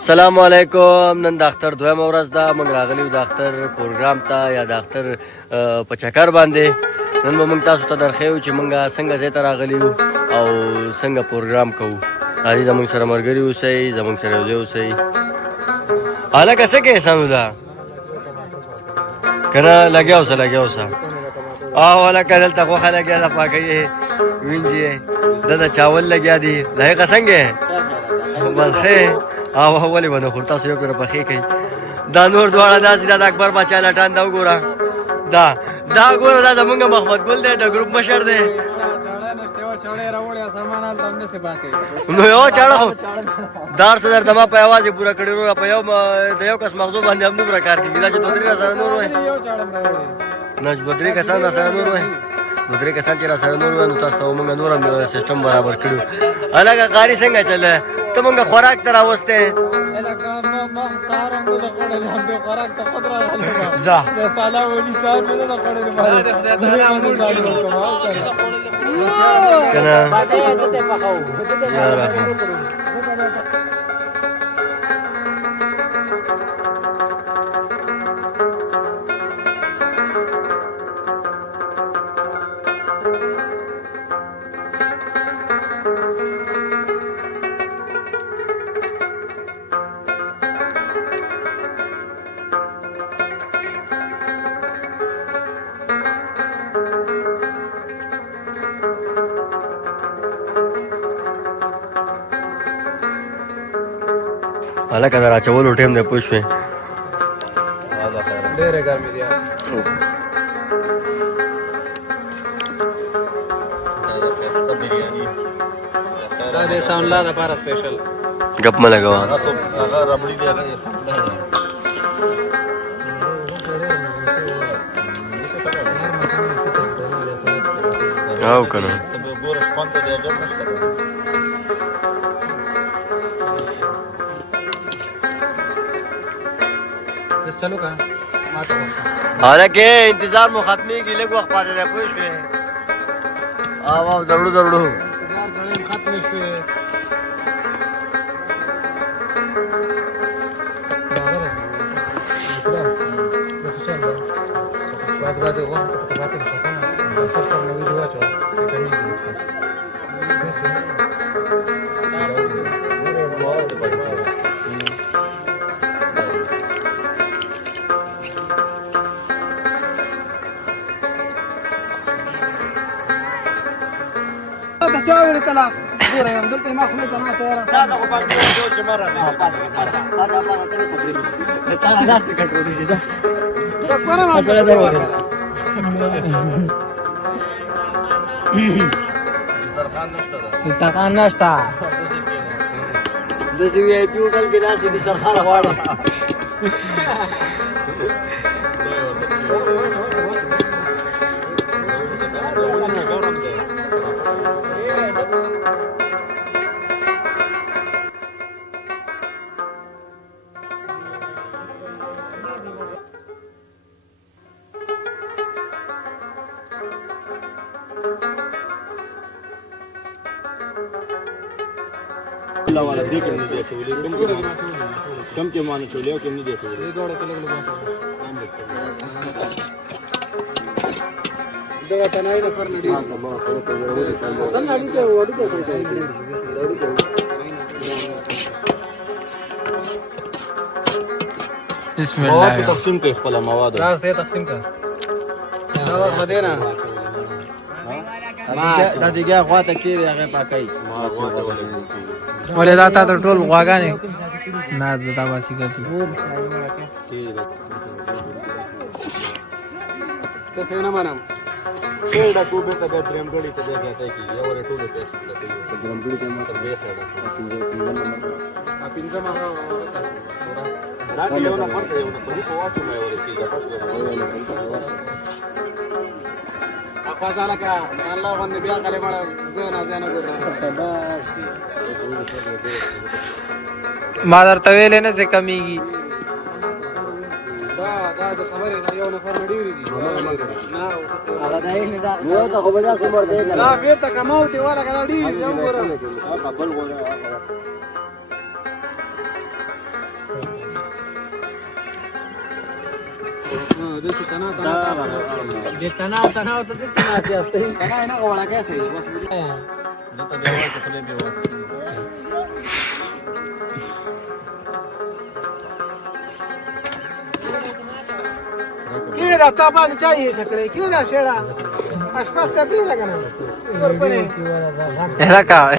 السلام علیکم. نن د اختر دویم ورځ ده. موږ راغلي یو د اختر پروګرام ته یا د اختر په چکر باندې. نن به موږ تاسو ته درښیو چې موږ څنګه ځای ته راغلي یو او څنګه پروګرام کوو. راځئ زموږ سره ملګري اوسئ، زموږ سره یو ځای اوسئ. هلکه څه کوې سمده که نه؟ لګیا اوسه لګیا اوسه. او هلکه دلته غوښه لګیا ده، پاکه یې وینځي یې، دلته چاول لګیا دي. د هغه څنګه یې؟ بس ښه او ولې به نه خورو؟ تاسو یو کره پخې کوئ. دا نور دواړه داسې دا د اکبر باچا لټان دا وګوره، دا ګوره، دا زمونږ محمد ګل دی، د ګروپ مشر دی. نو یو چاړه خو دار څه درته ما په یوازې پوره کړې وروره، په د یو کس مغزو باندې همدومره کار کېږي. دا چې دوه درې راسره نور وای، نه دوه درې کسان راسره نور وای، دوه درې کسان چې راسره نور وای، نو تاسو ته موږ نور هم سیسټم برابر کړو. هلکه قاري څنګه چله؟ ته موږ خوراک ته راوستی هلکه د راچولو ټیم دی، پوه شوې؟ ډېره ګرمي دی. دا د ساونلا دپاره سپیشل ګپ مه لګوه. او که نه چلو کا حالکه انتظار مو ختمیږي، لږ وخت پاتې دی، پوه شوې؟ او دروړو دروړو ختم شوې. تجاوز تلاص دورة يوم دلت ما خليت أنا ترى هذا هو بعد جوج مرة هذا تاني صبري ترى ناس تكتبوا كذا أنا ما دسترخوان نشتا ده سوي أي بيو كل كذا سوي دسترخوان واحد لا ولا دي كم ندي شغلي كم مان شغلي او كم ندي شغلي دي دوڑ كله كله دغه تنای نفر نډي سن نډي ته وډي ته بسم الله مواد تقسیم کوي خپل مواد راز ته تقسیم کا دا مدینه دا دیګه غواته کې هغه پاکای ولې دا تا ټول غواګانې نه دا باسي کوي ته څنګه مانم څنګه کو به ته دریم غړي ته ځای کی یو ور ټول ته دریم غړي ته ماته به څه ده پینځه ما راځي یو نفر ته یو نفر په واچو مې ورچی دا پښه فازاله کا الله باندې بیا غلې مړ نه ګور ما درته ویلې نه څه کمیږي. دا د خبرې نه یو نفر ډیری دي نه هغه دای نه دا یو ته خو به دا څومره دی نه بیرته کماوتي والا کړه ډیری دا وګوره خپل وګوره जशी तणाव तर त्याची नाची असते तणाव आहे ना गोळा काय असेल बस क्यों दाता पानी चाहिए शकले क्यों ना शेड़ा आसपास त्या प्लीज लगा ना era का